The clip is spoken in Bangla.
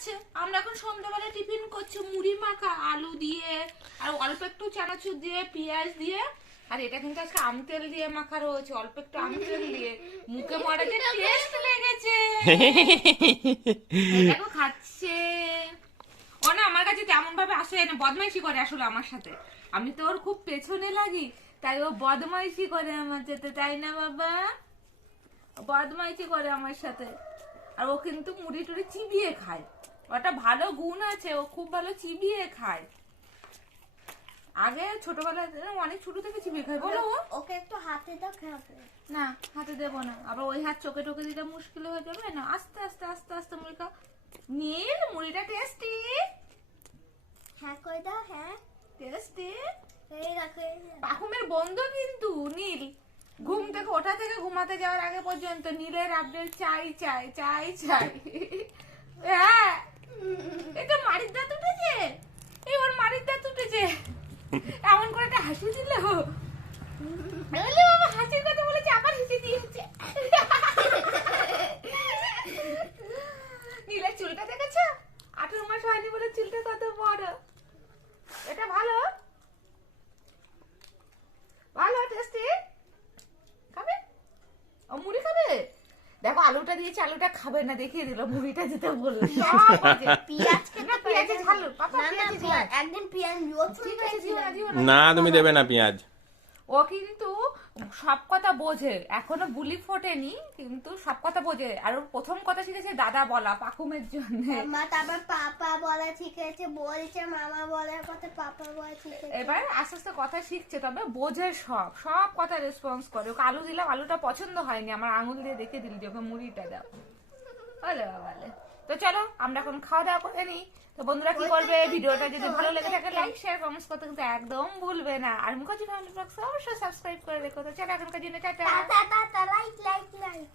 যাচ্ছে আমরা এখন সন্ধ্যাবেলা টিফিন করছি মুড়ি মাখা আলু দিয়ে আর অল্প একটু চানাচুর দিয়ে পেঁয়াজ দিয়ে আর এটা কিন্তু আজকে আম তেল দিয়ে মাখা রয়েছে অল্প একটু আম তেল দিয়ে। মুখে মরে যে টেস্ট লেগেছে। দেখো খাচ্ছে। ও না আমার কাছে তেমন ভাবে আসে না বদমাইশি করে আসলে আমার সাথে। আমি তো ওর খুব পেছনে লাগি তাই ও বদমাইশি করে আমার সাথে তাই না বাবা? বদমাইশি করে আমার সাথে। আর ও কিন্তু মুড়ি টুড়ি চিবিয়ে খায়। ওটা ভালো গুণ আছে ও খুব ভালো চিবিয়ে খায়। আগে ছোটবেলায় অনেক ছোট থেকে চিবিয়ে খায়। বলো। ওকে একটু হাতে দাও খাবে না হাতে দেবো না। আবার ওই হাত চোখে টোকে দিলে মুশকিল হয়ে যাবে না? আস্তে আস্তে আস্তে আস্তে মুড়ি খাও নীল মুড়িটা টেস্টি হ্যাঁ করে দাও হ্যাঁ। টেস্টি এই রাখো। পাখুমের বন্ধু কিন্তু নীল। থেকে থেকে ঘুমাতে যাওয়ার আগে পর্যন্ত নীলের আপডেট চাই চাই চাই চাই। হ্যাঁ এটা মারির দাঁত উঠেছে? এই ওর মারির দাঁত উঠেছে। এমন করে একটা হাসি দিল। বলে বাবা, হাসির কথা বলেছে, আবার হেসে দিয়েছে। নীলের চুলটা দেখেছ? আঠেরো মাস হয়নি বলে চুলটা কত বড় এটা ভালো ভালো টেস্টি খাবে ও মুড়ি খাবে দেখো আলুটা দিয়েছে আলুটা খাবে না দেখিয়ে দিল মুড়িটা দিতে বলল। সব পেঁয়াজ ঝাল একদিন। না তুমি দেবে না পেঁয়াজ। ও কিন্তু সব কথা বোঝে। এখনও বুলি ফোটেনি কিন্তু সব কথা বোঝে। আর ওর প্রথম কথা শিখেছে দাদা বলা পাকুমের জন্য। মা তারপর পাপা বলা শিখেছে বলছে মামা বলার কথা পাপা বলা শিখেছে। এবার আস্তে আস্তে কথা শিখছে তবে বোঝে সব। সব কথা রেসপন্স করে। ওকে আলু দিলাম আলুটা পছন্দ হয়নি। আমার আঙুল দিয়ে দেখে দিল যে ওকে মুড়িটা দাও। বলে। বাবালে তো চলো আমরা এখন খাওয়া দাওয়া করে নিই। তো বন্ধুরা কি করবে ভিডিওটা যদি ভালো লেগে থাকে লাইক শেয়ার কমেন্টস করতে কিন্তু একদম ভুলবে না। আর মুখার্জি ফ্যামিলি ব্লগস অবশ্যই সাবস্ক্রাইব করে রেখো। তো চলো এখনকার জন্য tata. Tata tata like like like